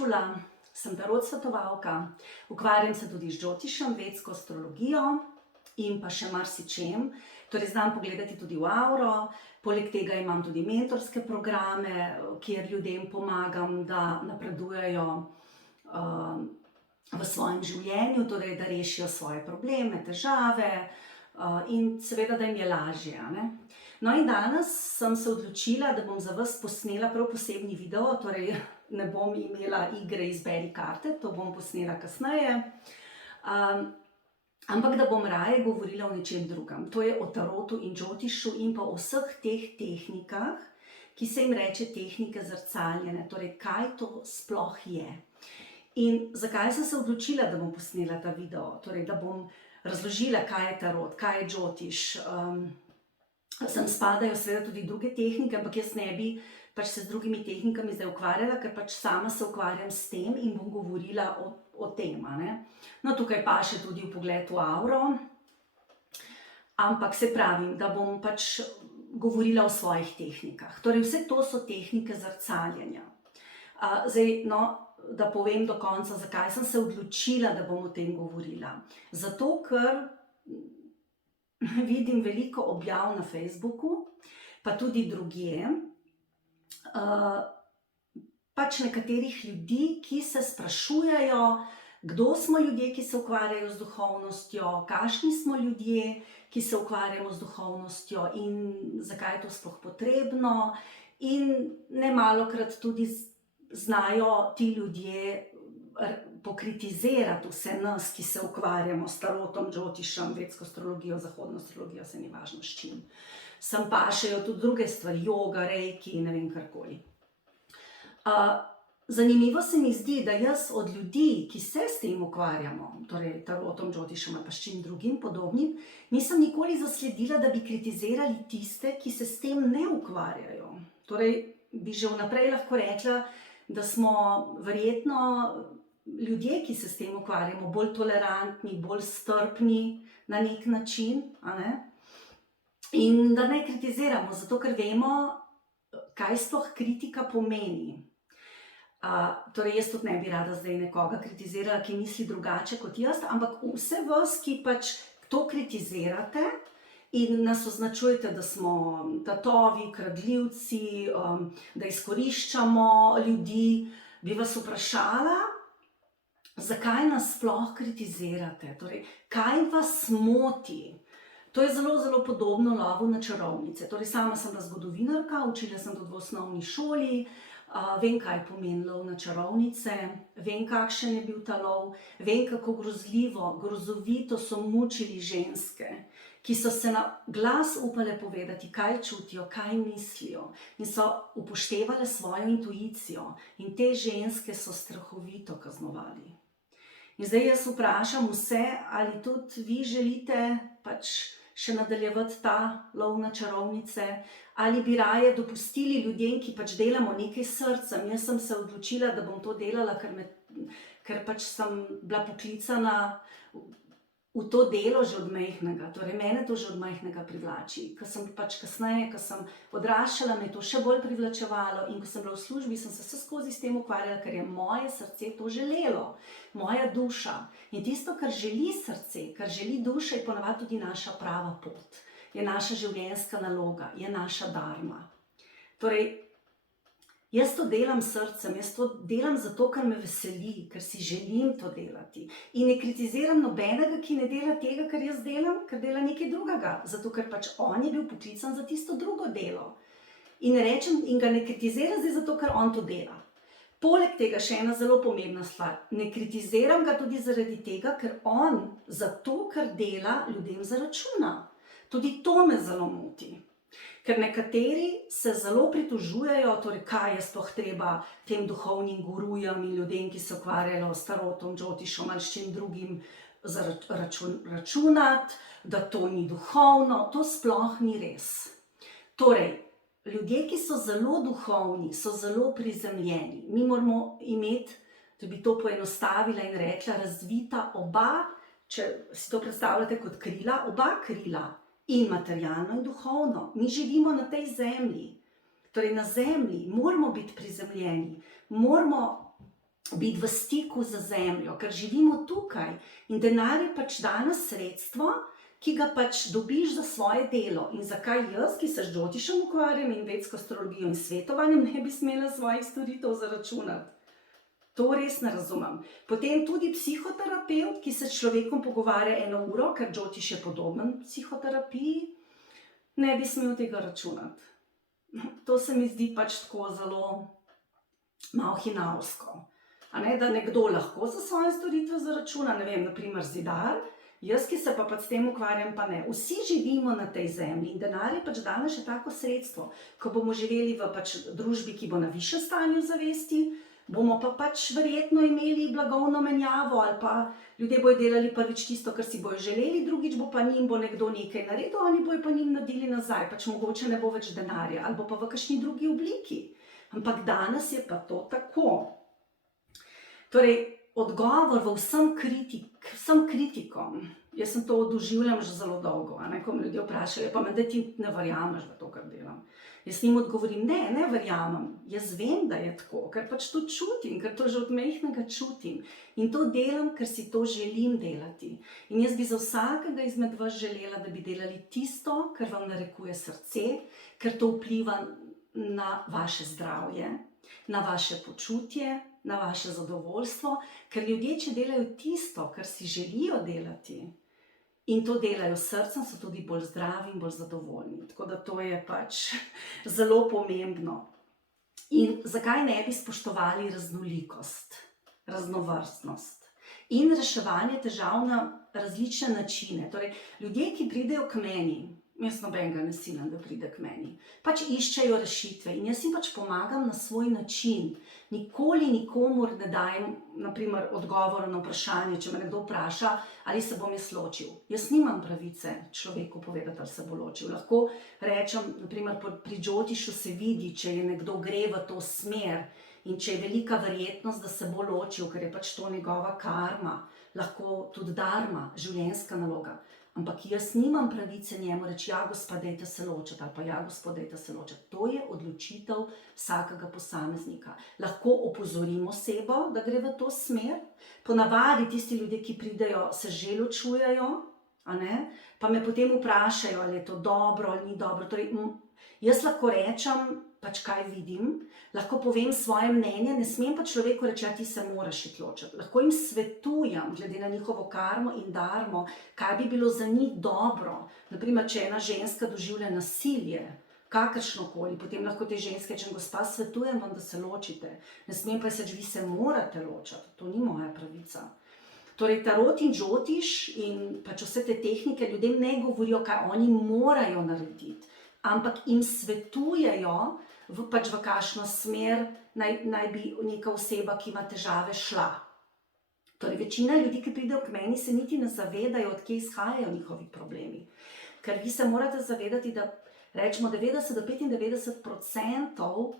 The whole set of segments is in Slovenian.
Uršula, sem tarot svetovalka, ukvarjam se tudi z Džotišem, vedsko astrologijo in pa še marsičem. Torej, znam pogledati tudi v avro, poleg tega imam tudi mentorske programe, kjer ljudem pomagam, da napredujejo v svojem življenju, torej da rešijo svoje probleme, težave in seveda, da jim je lažje, a ne. No in danes sem se odločila, da bom za vas posnela prav posebni video, torej ne bom imela igre izberi karte, to bom posnela kasneje, ampak da bom raje govorila o nečem drugem. To je o tarotu in Džotišu in pa o vseh teh tehnikah, ki se jim reče tehnike zrcaljenja, torej kaj to sploh je. In zakaj sem se odločila, da bom posnela ta video, torej da bom razložila, kaj je tarot, kaj je Džotiš. Sem spadajo seveda tudi druge tehnike, ampak jaz ne bi pač se z drugimi tehnikami zdaj ukvarjala, ker pač sama se ukvarjam s tem in bom govorila o tem, a ne. No, tukaj paše tudi vpogled v avro, ampak se pravim, da bom pač govorila o svojih tehnikah. Torej, vse to so tehnike zrcaljenja. Zdaj, no, da povem do konca, zakaj sem se odločila, da bom o tem govorila. Zato, ker vidim veliko objav na Facebooku, pa tudi drugje, pač nekaterih ljudi, ki se sprašujejo, kdo smo ljudje, ki se ukvarjajo z duhovnostjo, kakšni smo ljudje, ki se ukvarjamo z duhovnostjo in zakaj je to sploh potrebno. In nemalokrat tudi znajo ti ljudje pokritizirati vse nas, ki se ukvarjamo s tarotom, Džotišem, vedsko astrologijo, zahodno astrologijo, se ni važno s čim. Sem pašejo tudi druge stvari, joga, reiki, ne vem karkoli. Zanimivo se mi zdi, da jaz od ljudi, ki se s tem ukvarjamo, torej tarotom, Džotišem ali pa s čim drugim podobnim, nisem nikoli zasledila, da bi kritizirali tiste, ki se s tem ne ukvarjajo. Torej, bi že vnaprej lahko rekla, da smo verjetno ljudje, ki se s tem ukvarjamo, bolj tolerantni, bolj strpni na nek način, a ne? In da ne kritiziramo, zato ker vemo, kaj sploh kritika pomeni. Torej, jaz tudi ne bi rada zdaj nekoga kritizirala, ki misli drugače kot jaz, ampak vse vas, ki pač to kritizirate in nas označujete, da smo tatovi, kradljivci, da izkoriščamo ljudi, bi vas vprašala, zakaj nas sploh kritizirate? Torej, kaj vas moti? To je zelo, zelo podobno lovu na čarovnice. Torej, sama sem bila zgodovinarka, učila sem tudi v osnovni šoli, vem, kaj pomeni lov na čarovnice, vem, kakšen je bil ta lov, vem, kako grozljivo, grozovito so mučili ženske, ki so se na glas upale povedati, kaj čutijo, kaj mislijo in so upoštevale svojo intuicijo in te ženske so strahovito kaznovali. In zdaj jaz vprašam vse, ali tudi vi želite pač še nadaljevati ta lov na čarovnice, ali bi raje dopustili ljudem, ki pač delamo nekaj s srcem. Jaz sem se odločila, da bom to delala, ker pač sem bila poklicana v to delo že od majhnega. Torej, mene to že od majhnega privlači. Ko sem pač kasneje, ko sem odraščala, me je to še bolj privlačevalo in ko sem bila v službi, sem se vseskozi s tem ukvarjala, ker je moje srce to želelo, moja duša. In tisto, kar želi srce, kar želi duša, je ponavadi tudi naša prava pot, je naša življenjska naloga, je naša dharma. Torej, jaz to delam s srcem, jaz to delam zato, ker me veseli, ker si želim to delati. In ne kritiziram nobenega, ki ne dela tega, kar jaz delam, ker dela nekaj drugega, zato ker pač on je bil poklican za tisto drugo delo. In ga ne kritiziram zdaj zato, ker on to dela. Poleg tega še ena zelo pomembna stvar, ne kritiziram ga tudi zaradi tega, ker on zato, ker dela, ljudem zaračuna. Tudi to me zelo moti. Ker nekateri se zelo pritožujejo, torej kaj je sploh treba tem duhovnim gurujem in ljudem, ki se ukvarjajo s tarotom, Džotišem ali s čim drugim računati, da to ni duhovno, to sploh ni res. Torej, ljudje, ki so zelo duhovni, so zelo prizemljeni. Mi moramo imeti, da bi to poenostavila in rekla, razvita oba, če si to predstavljate kot krila, oba krila. In materialno in duhovno. Mi živimo na tej zemlji. Torej, na zemlji moramo biti prizemljeni, moramo biti v stiku z zemljo, ker živimo tukaj in denar je pač danes sredstvo, ki ga pač dobiš za svoje delo. In zakaj jaz, ki se z Džotišem ukvarjam in vedsko astrologijo in svetovanjem, ne bi smela svojih storitev zaračunati? To res ne razumem. Potem tudi psihoterapevt, ki se s človekom pogovarja 1 uro, ker Džotiš je podoben psihoterapiji, ne bi smel tega računati. To se mi zdi pač tako zelo malo hinavsko. Da nekdo lahko za svoje storitve zaračuna, ne vem, naprimer zidar, jaz, ki se pa pač s tem ukvarjam, pa ne. Vsi živimo na tej zemlji in denar je pač danes še tako sredstvo. Ko bomo živeli v pač družbi, ki bo na višjem stanju zavesti, bomo pa pač verjetno imeli blagovno menjavo ali pa ljudje bojo delali prvič tisto, kar si bojo želeli, drugič bo pa njim bo nekdo nekaj naredil, oni bojo pa njim naredili nazaj, pač mogoče ne bo več denarja ali bo pa v kakšni drugi obliki. Ampak danes je pa to tako. Torej, odgovor v vsem kritikom, jaz sem to doživljam že zelo dolgo, ko me ljudje vprašajo, pa menda ti ne verjameš v to, kar delam. Jaz njim odgovorim, ne verjamem, jaz vem, da je tako, ker pač to čutim, ker to že od majhnega čutim. In to delam, ker si to želim delati. In jaz bi za vsakega izmed vas želela, da bi delali tisto, kar vam narekuje srce, ker to vpliva na vaše zdravje, na vaše počutje, na vaše zadovoljstvo, ker ljudje, če delajo tisto, kar si želijo delati in to delajo s srcem, so tudi bolj zdravi in bolj zadovoljni. Tako da to je pač zelo pomembno. In zakaj ne bi spoštovali raznolikost, raznovrstnost in reševanje težav na različne načine. Torej, ljudje, ki pridejo k meni, jaz nobenega ne silim, da pride k meni, pač iščejo rešitve in jaz jim pač pomagam na svoj način. Nikoli nikomur ne dajem, naprimer, odgovora na vprašanje, če me nekdo vpraša, ali se bom jaz ločil. Jaz nimam pravice človeku povedati, ali se bo ločil. Lahko rečem, naprimer, pri Džotišu se vidi, če je nekdo gre v to smer in če je velika verjetnost, da se bo ločil, ker je pač to njegova karma, lahko tudi dharma, življenjska naloga. Ampak jaz nimam pravice njemu reči, ja, gospa, dajte se ločiti, ali pa ja, gospod, dajte se ločiti. To je odločitev vsakega posameznika. Lahko opozorim osebo, da gre v to smer. Ponavadi tisti ljudje, ki pridejo, se že ločujejo, pa me potem vprašajo, ali je to dobro ali ni dobro. Torej, jaz lahko rečem, pač kaj vidim, lahko povem svoje mnenje, ne smem pa človeku reči, ja, ti se moraš iti ločiti. Lahko jim svetujem, glede na njihovo karmo in dharmo, kaj bi bilo za njih dobro. Naprimer, če ena ženska doživlja nasilje, kakršnokoli, potem lahko te ženske rečem, gospa, svetujem vam, da se ločite. Ne smem pa reči, vi se morate ločiti, to ni moja pravica. Torej, tarot in Džotiš in pač vse te tehnike ljudem ne govorijo, kaj oni morajo narediti, ampak jim svetujejo, v kakšno smer naj bi neka oseba, ki ima težave, šla. Torej, večina ljudi, ki pridejo k meni, se niti ne zavedajo, od kje izhajajo njihovi problemi. Ker vi se morate zavedati, da rečemo 90 do 95%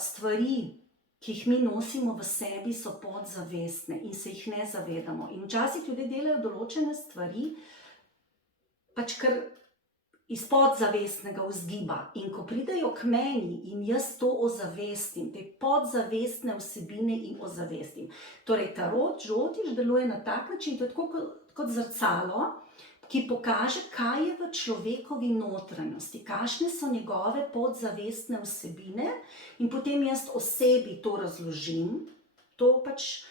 stvari, ki jih mi nosimo v sebi, so podzavestne in se jih ne zavedamo. In včasih ljudje delajo določene stvari, pač kar iz podzavestnega vzgiba. In ko pridejo k meni in jaz to ozavestim, te podzavestne vsebine in ozavestim. Torej, tarot, Džotiš deluje na tak način, to je tako kot zrcalo, ki pokaže, kaj je v človekovi notranjosti, kakšne so njegove podzavestne vsebine in potem jaz osebi to razložim, to pač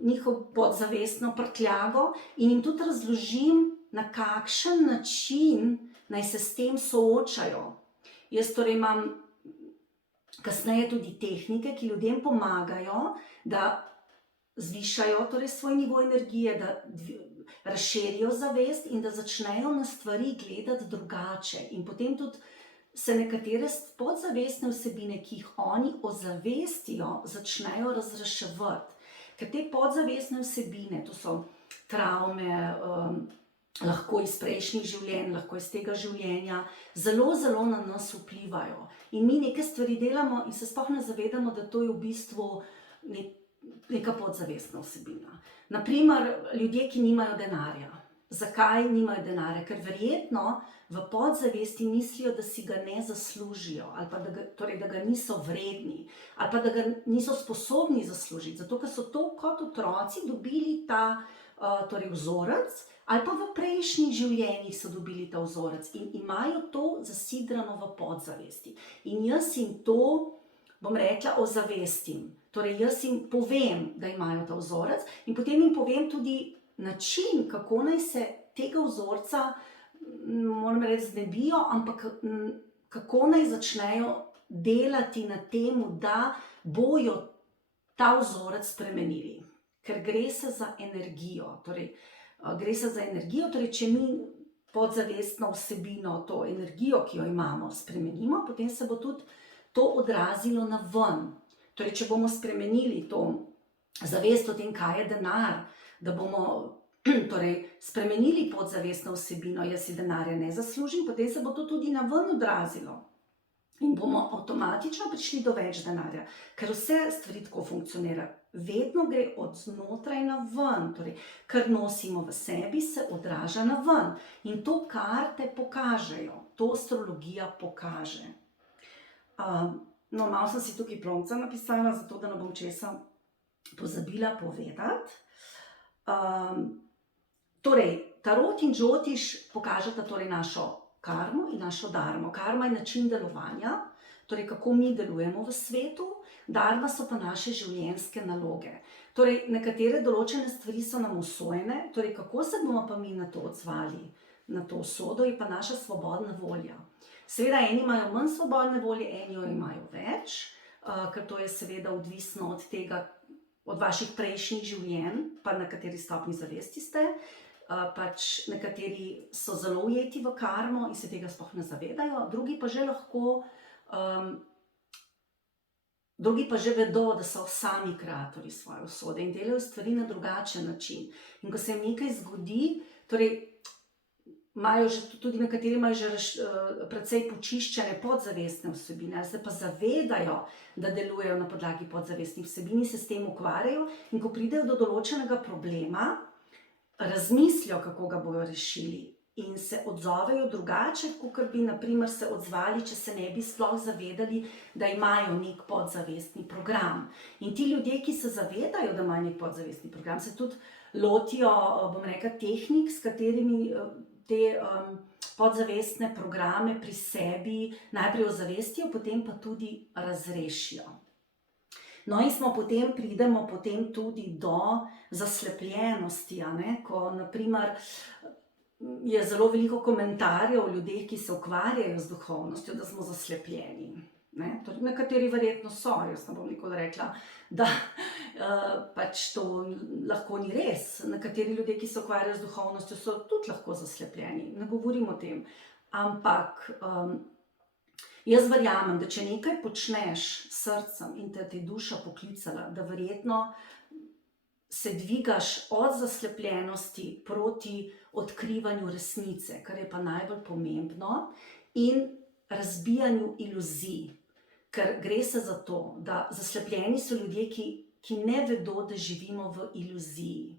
njihov podzavestno prtljago in jim tudi razložim, na kakšen način naj se s tem soočajo. Jaz torej imam kasneje tudi tehnike, ki ljudem pomagajo, da zvišajo torej svoj nivo energije, da razširijo zavest in da začnejo na stvari gledati drugače. In potem tudi se nekatere podzavestne vsebine, ki jih oni ozavestijo, začnejo razreševati. Ker te podzavestne vsebine, to so travme, lahko iz prejšnjih življenj, lahko iz tega življenja, zelo, zelo na nas vplivajo. In mi neke stvari delamo in se sploh ne zavedamo, da to je v bistvu neka podzavestna vsebina. Naprimer, ljudje, ki nimajo denarja. zakaj nimajo denarja? Ker verjetno v podzavesti mislijo, da si ga ne zaslužijo, ali pa da ga niso vredni, ali pa da ga niso sposobni zaslužiti, zato ker so to kot otroci dobili ta vzorec, ali pa v prejšnjih življenjih so dobili ta vzorec in imajo to zasidrano v podzavesti. In jaz jim to, bom rekla, ozavestim. Torej, jaz jim povem, da imajo ta vzorec in potem jim povem tudi način, kako naj se tega vzorca, moram reči, znebijo, ampak kako naj začnejo delati na tem, da bojo ta vzorec spremenili. Ker gre se za energijo. Torej, če mi podzavestno vsebino, to energijo, ki jo imamo, spremenimo, potem se bo tudi to odrazilo na ven. Torej, če bomo spremenili to zavest o tem, kaj je denar, da bomo spremenili podzavestno vsebino, jaz si denarja ne zaslužim, potem se bo to tudi na ven odrazilo. In bomo avtomatično prišli do več denarja, ker vse stvari tako funkcionirajo. Vedno gre od znotraj na ven, torej, kar nosimo v sebi, se odraža na ven. In to karte pokažejo, to astrologija pokaže. Malo sem si tukaj plonca napisala, zato da ne bom česa pozabila povedati. Torej, tarot in džotiš pokažeta našo karmo in našo dharmo. Karma je način delovanja, torej kako mi delujemo v svetu, dharma so pa naše življenjske naloge. Torej, nekatere določene stvari so nam usojene, torej kako se bomo pa mi na to odzvali, na to usodo, je pa naša svobodna volja. Seveda, eni imajo manj svobodne volje, eni jo imajo več, ker to je seveda odvisno od tega, od vaših prejšnjih življenj, pa na kateri stopnji zavesti ste. Pač nekateri so zelo ujeti v karmo in se tega sploh ne zavedajo, drugi pa že vedo, da so sami kreatorji svoje usode in delajo stvari na drugačen način. In ko se jim nekaj zgodi, torej tudi nekateri imajo že precej počiščene podzavestne vsebine, ali se pa zavedajo, da delujejo na podlagi podzavestnih vsebin in se s tem ukvarjajo, in ko pridejo do določenega problema, razmislijo, kako ga bojo rešili in se odzovejo drugače, kot bi na primer se odzvali, če se ne bi sploh zavedali, da imajo nek podzavestni program. In ti ljudje, ki se zavedajo, da imajo nek podzavestni program, se tudi lotijo, bom rekla, tehnik, s katerimi te podzavestne programe pri sebi najprej ozavestijo, potem pa tudi razrešijo. No in pridemo potem tudi do zaslepljenosti, ko naprimer je zelo veliko komentarjev o ljudeh, ki se ukvarjajo z duhovnostjo, da smo zaslepljeni. Torej, nekateri verjetno so, jaz ne bom nikoli rekla, da pač to lahko ni res. Nekateri ljudje, ki se ukvarjajo z duhovnostjo, so tudi lahko zaslepljeni, ne govorim o tem. Ampak jaz verjamem, da če nekaj počneš s srcem in te je duša poklicala, da verjetno se dvigaš od zaslepljenosti proti odkrivanju resnice, kar je pa najbolj pomembno, in razbijanju iluzij. Ker gre se za to, da zaslepljeni so ljudje, ki ne vedo, da živimo v iluziji.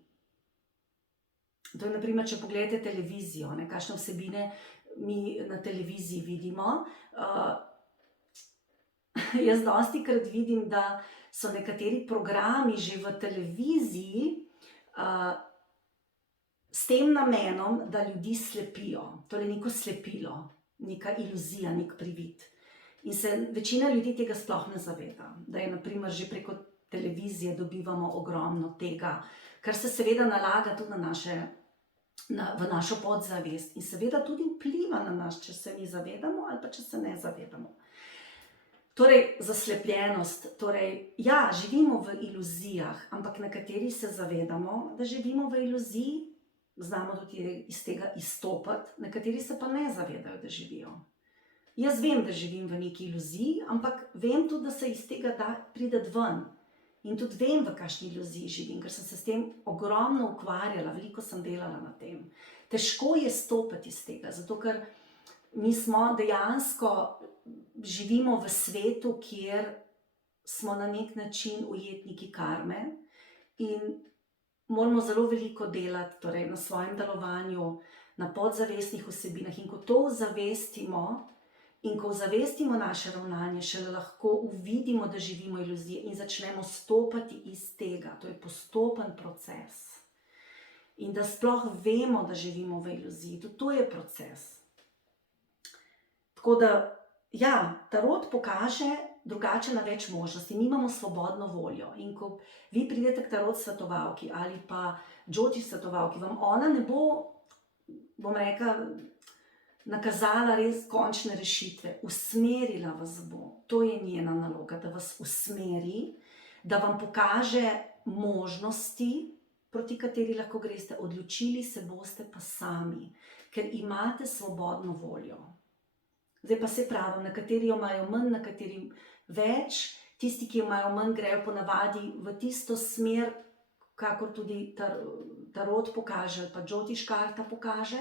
To je, na primer, če pogledate televizijo, kakšne vsebine mi na televiziji vidimo. Jaz dostikrat vidim, da so nekateri programi že v televiziji s tem namenom, da ljudi slepijo. Torej neko slepilo, neka iluzija, nek privid. In se večina ljudi tega sploh ne zaveda, da je na primer že preko televizije dobivamo ogromno tega, kar se seveda nalaga tudi v našo podzavest in seveda tudi vpliva na nas, če se mi zavedamo ali pa če se ne zavedamo. Torej, zaslepljenost, ja, živimo v iluzijah, ampak nekateri se zavedamo, da živimo v iluziji, znamo tudi iz tega izstopati, nekateri se pa ne zavedajo, da živijo. Jaz vem, da živim v neki iluziji, ampak vem tudi, da se iz tega da priti ven. In tudi vem, v kakšni iluziji živim, ker sem se s tem ogromno ukvarjala, veliko sem delala na tem. Težko je stopiti iz tega, zato ker mi smo dejansko živimo v svetu, kjer smo na nek način ujetniki karme in moramo zelo veliko delati, torej na svojem delovanju, na podzavestnih vsebinah, in ko to zavestimo, in ko zavestimo naše ravnanje, šele lahko uvidimo, da živimo iluzije in začnemo stopati iz tega. To je postopen proces. In da sploh vemo, da živimo v iluziji, tudi to je proces. Tako da, ja, tarot pokaže drugače na več možnosti. Mi imamo svobodno voljo. In ko vi pridete k tarot svetovalki ali pa džotiš svetovalki, vam ona ne bo, bom rekla, nakazala res končne rešitve. Usmerila vas bo. To je njena naloga, da vas usmeri, da vam pokaže možnosti, proti kateri lahko greste. Odločili se boste pa sami, ker imate svobodno voljo. Zdaj pa se pravim, nekateri jo imajo manj, nekateri več. Tisti, ki jo imajo manj, grejo ponavadi v tisto smer, kakor tudi tarot pokaže, ali pa džotiš karta pokaže.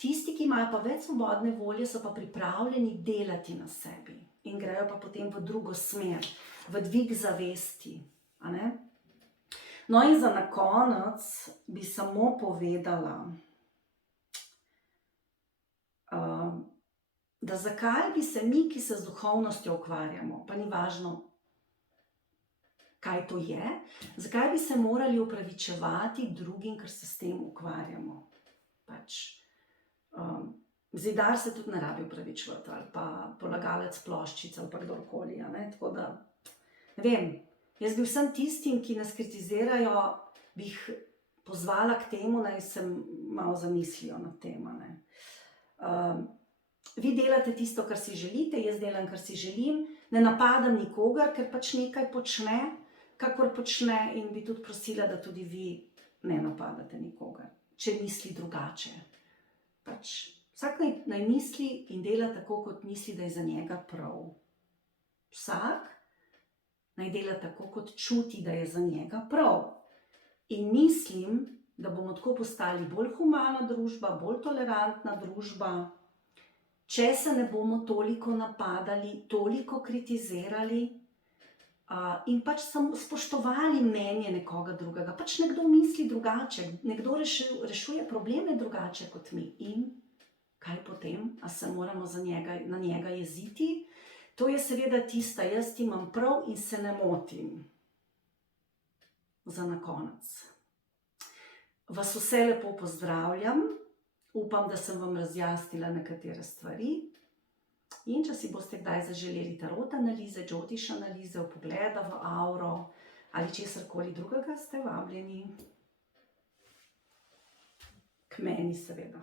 Tisti, ki imajo pa več svobodne volje, so pa pripravljeni delati na sebi in grejo pa potem v drugo smer, v dvig zavesti. A ne? No in za na konec bi samo povedala, da zakaj bi se mi, ki se z duhovnostjo ukvarjamo, pa ni važno, kaj to je, zakaj bi se morali opravičevati drugim, ker se s tem ukvarjamo. Zidar se tudi ne rabi opravičevati, ali pa polagalec ploščic, ali pa kdorkoli. Tako da, ne vem, jaz bi vsem tistim, ki nas kritizirajo, bi jih pozvala k temu, naj se malo zamislijo nad tem. Vi delate tisto, kar si želite, jaz delam, kar si želim, ne napadam nikogar, ker pač nekaj počne, kakor počne, in bi tudi prosila, da tudi vi ne napadate nikogar, če misli drugače. Vsak naj misli in dela tako, kot misli, da je za njega prav. Vsak naj dela tako, kot čuti, da je za njega prav. In mislim, da bomo tako postali bolj humana družba, bolj tolerantna družba, če se ne bomo toliko napadali, toliko kritizirali in pač spoštovali mnenje nekoga drugega. Pač nekdo misli drugače, nekdo rešuje probleme drugače kot mi. In kaj potem? A se moramo na njega jeziti? To je seveda tista, jaz imam prav in se ne motim. Za na konec. Vas vse lepo pozdravljam. Upam, da sem vam razjasnila nekatere stvari. In če si boste kdaj zaželeli tarot analize, džotiš analize, vpogleda v auro ali česarkoli drugega, ste vabljeni k meni seveda.